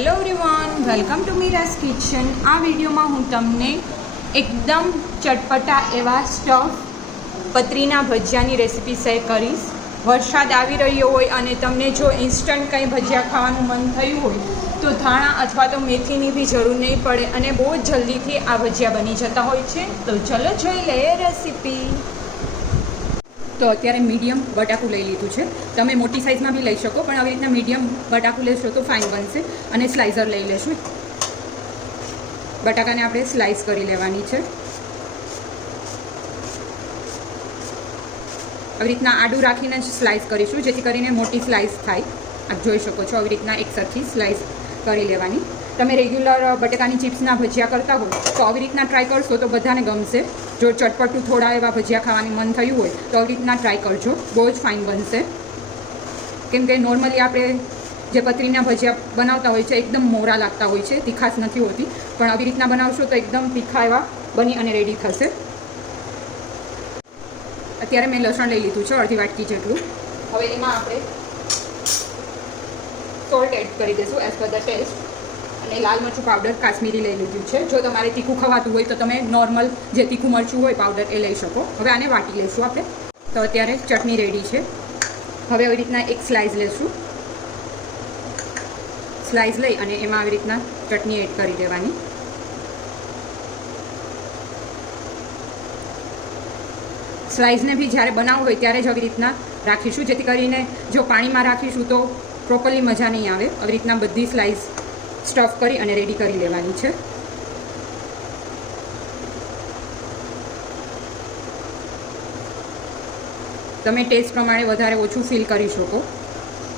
Hello everyone, welcome to Meera's kitchen. આ વિડીયોમાં હું તમને એકદમ ચટપટા એવા સ્ટફ પતરીના ભજીયાની રેસીપી શેર કરીશ. વરસાદ આવી રહ્યો હોય અને તમને જો ઇન્સ્ટન્ટ કંઈ ભજીયા ખાવાનું મન થયું હોય તો ધાણા અથવા તો મેથીની બી જરૂર નહીં પડે અને બહુ જ જલ્દીથી આ ભજીયા બની જતા હોય છે. તો ચલો જોઈ લઈએ રેસીપી. તો અત્યારે મીડિયમ બટાકું લઈ લીધું છે. તમે મોટી સાઇઝમાં બી લઈ શકો, પણ આવી રીતના મીડિયમ બટાકું લેશો તો ફાઇન બનશે. અને સ્લાઇસર લઈ લેશું. બટાકાને આપણે સ્લાઇસ કરી લેવાની છે. આવી રીતના આડું રાખીને જ સ્લાઇસ કરીશું, જેથી કરીને મોટી સ્લાઇસ થાય. આપ જોઈ શકો છો, આવી રીતના એક સરખી સ્લાઇસ કરી લેવાની. તમે રેગ્યુલર બટાકાની ચિપ્સના ભજીયા કરતા હોય તો આવી રીતના ટ્રાય કરશો તો બધાને ગમશે. જો ચટપટું થોડા એવા ભજીયા ખાવાની મન થયું હોય તો આવી રીતના ટ્રાય કરજો, બહુ જ ફાઇન બનશે. કેમ કે નોર્મલી આપણે જે પતરીના ભજીયા બનાવતા હોય છે એકદમ મોરા લાગતા હોય છે, તીખાશ નથી હોતી. પણ આવી રીતના બનાવશો તો એકદમ તીખા એવા બની અને રેડી થશે. અત્યારે મેં લસણ લઈ લીધું છે, અડધી વાટકી જેટલું. હવે એમાં આપણે સોલ્ટ એડ કરી દઈશું એઝ પર ધ ટેસ્ટ. અને લાલ મરચું પાવડર કાશ્મીરી લઈ લીધું છે. જો તમારે તીખું ખવાતું હોય તો તમે નોર્મલ જે તીખું મરચું હોય પાવડર એ લઈ શકો. હવે આને વાટી લઈશું આપણે. તો અત્યારે ચટણી રેડી છે. હવે આવી રીતના એક સ્લાઇસ લઈશું. સ્લાઇસ લઈ અને એમાં આવી રીતના ચટણી એડ કરી દેવાની. સ્લાઇસને બી જ્યારે બનાવવું હોય ત્યારે જ આવી રીતના રાખીશું, જેથી કરીને જો પાણીમાં રાખીશું તો પ્રોપરલી મજા નહીં આવે. આવી રીતના બધી સ્લાઇસ સ્ટફ કરી અને રેડી કરી લેવાની છે. તમે ટેસ્ટ પ્રમાણે વધારે ઓછું ફીલ કરી શકો.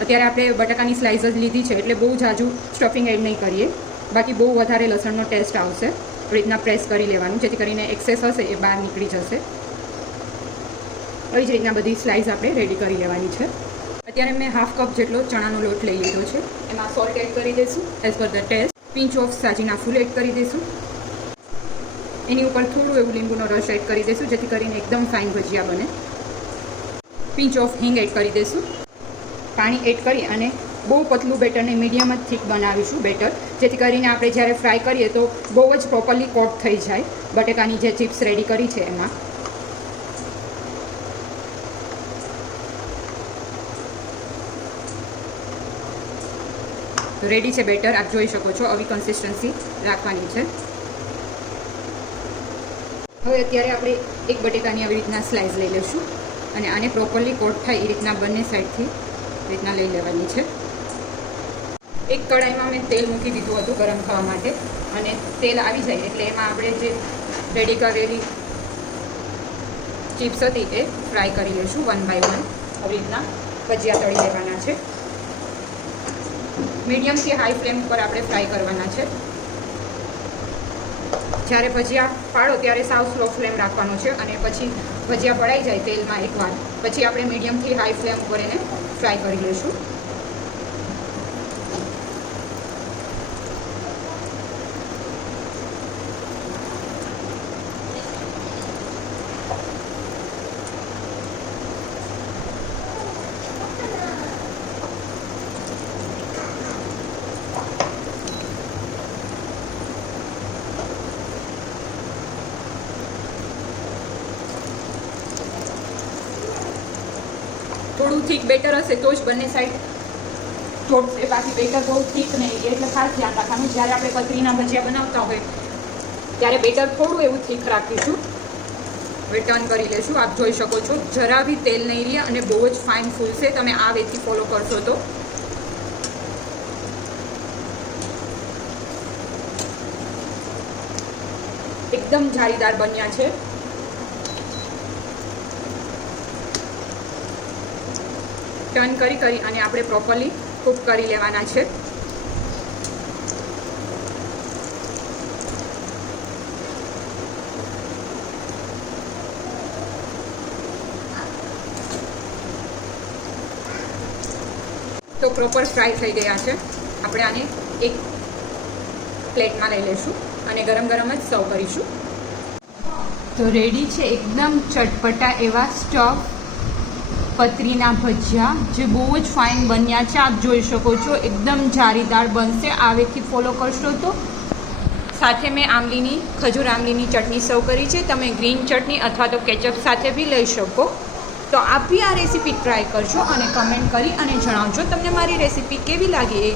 અત્યારે આપણે બટાકાની સ્લાઇસ જ લીધી છે એટલે બહુ જાજુ સ્ટફિંગ એડ નહીં કરીએ, બાકી બહુ વધારે લસણનો ટેસ્ટ આવશે. આવી રીતના પ્રેસ કરી લેવાનું, જેથી કરીને એક્સેસ હશે એ બહાર નીકળી જશે. આવી જ રીતના બધી સ્લાઇસ આપણે રેડી કરી લેવાની છે. અત્યારે મેં હાફ કપ જેટલો ચણાનો લોટ લઈ લીધો છે. એમાં સોલ્ટ એડ કરી દઈશું as per the taste. Pinch of સાજીના ફૂલ એડ કરી દઈશું. એની ઉપર થોડું એવું લીંબુનો રસ એડ કરી દઈશું, જેથી કરીને એકદમ ફાઇન ભજીયા બને. પિંચ ઓફ હિંગ એડ કરી દઈશું. પાણી એડ કરી અને બહુ પતલું બેટરને મીડિયમ જ થીક બનાવીશું બેટર, જેથી કરીને આપણે જ્યારે ફ્રાય કરીએ તો બહુ જ પ્રોપરલી કોટ થઈ જાય બટેકાની જે ચિપ્સ રેડી કરી છે એમાં. રેડી છે બેટર, આપ જોઈ શકો છો. આવી કન્સિસ્ટન્સી રાખવાની છે. હવે અત્યારે આપણે એક બટેકાની આવી રીતના સ્લાઇસ લઈ લઈશું અને આને પ્રોપરલી કોટ થાય એ રીતના બંને સાઈડથી રીતના લઈ લેવાની છે. એક કઢાઈમાં મેં તેલ મૂકી દીધું હતું ગરમ થવા માટે, અને તેલ આવી જાય એટલે એમાં આપણે જે રેડી કરેલી ચિપ્સ હતી એ ફ્રાય કરી લઈશું વન બાય વન. આવી રીતના ભજીયા તળી લેવાના છે. મીડિયમથી હાઈ ફ્લેમ ઉપર આપણે ફ્રાય કરવાના છે. જ્યારે ભજીયા પાડો ત્યારે સાવ સ્લો ફ્લેમ રાખવાનો છે, અને પછી ભજીયા પડાઈ જાય તેલમાં એકવાર પછી આપણે મીડિયમથી હાઈ ફ્લેમ ઉપર એને ફ્રાય કરી લઈશું. થોડું થીક બેટર હશે તો જ બંને સાઈડ તોડશે, બાકી બેટર બહુ થીક નહીં, એટલે ખાસ ધ્યાન રાખવાનું. જ્યારે આપણે પતરીના ભજીયા બનાવતા હોય ત્યારે બેટર થોડું એવું થીક રાખીશું. હવે ટર્ન કરી લઈશું. આપ જોઈ શકો છો જરા બી તેલ નહીં રહે અને બહુ જ ફાઇન ફૂલશે. તમે આ વેથી ફોલો કરશો તો. એકદમ જાળીદાર બન્યા છે. ટર્ન કરી અને આપણે પ્રોપરલી કૂક કરી લેવાના છે. તો પ્રોપર ફ્રાય થઈ ગયા છે. આપણે આને એક પ્લેટમાં લઈ લઈશું અને ગરમ ગરમ જ સર્વ કરીશું. તો રેડી છે એકદમ ચટપટા એવા સ્ટફ પતરીના ભજીયા જે બહુ જ ફાઇન બન્યા છે. આપ જોઈ શકો છો એકદમ જારીદાર બનશે. આવેથી ફોલો કરશો તો. સાથે મેં ખજૂર આંબલીની ચટણી સર્વ કરી છે. તમે ગ્રીન ચટણી અથવા તો કેચઅપ સાથે બી લઈ શકો. તો આપ બી આ રેસીપી ટ્રાય કરજો અને કમેન્ટ કરી અને જણાવજો તમને મારી રેસીપી કેવી લાગી એ.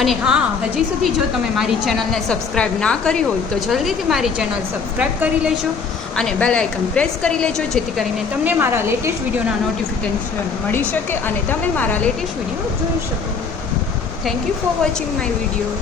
અને હા, હજી સુધી જો તમે મારી ચેનલને સબસ્ક્રાઈબ ના કરી હોય તો જલ્દીથી મારી ચેનલ સબસ્ક્રાઈબ કરી લેજો અને બેલ આઇકન પ્રેસ કરી લેજો, જેથી કરીને તમને મારા લેટેસ્ટ વિડીયોના નોટિફિકેશન મળી શકે અને તમે મારા લેટેસ્ટ વિડીયો જોઈ શકો. Thank you for watching my video.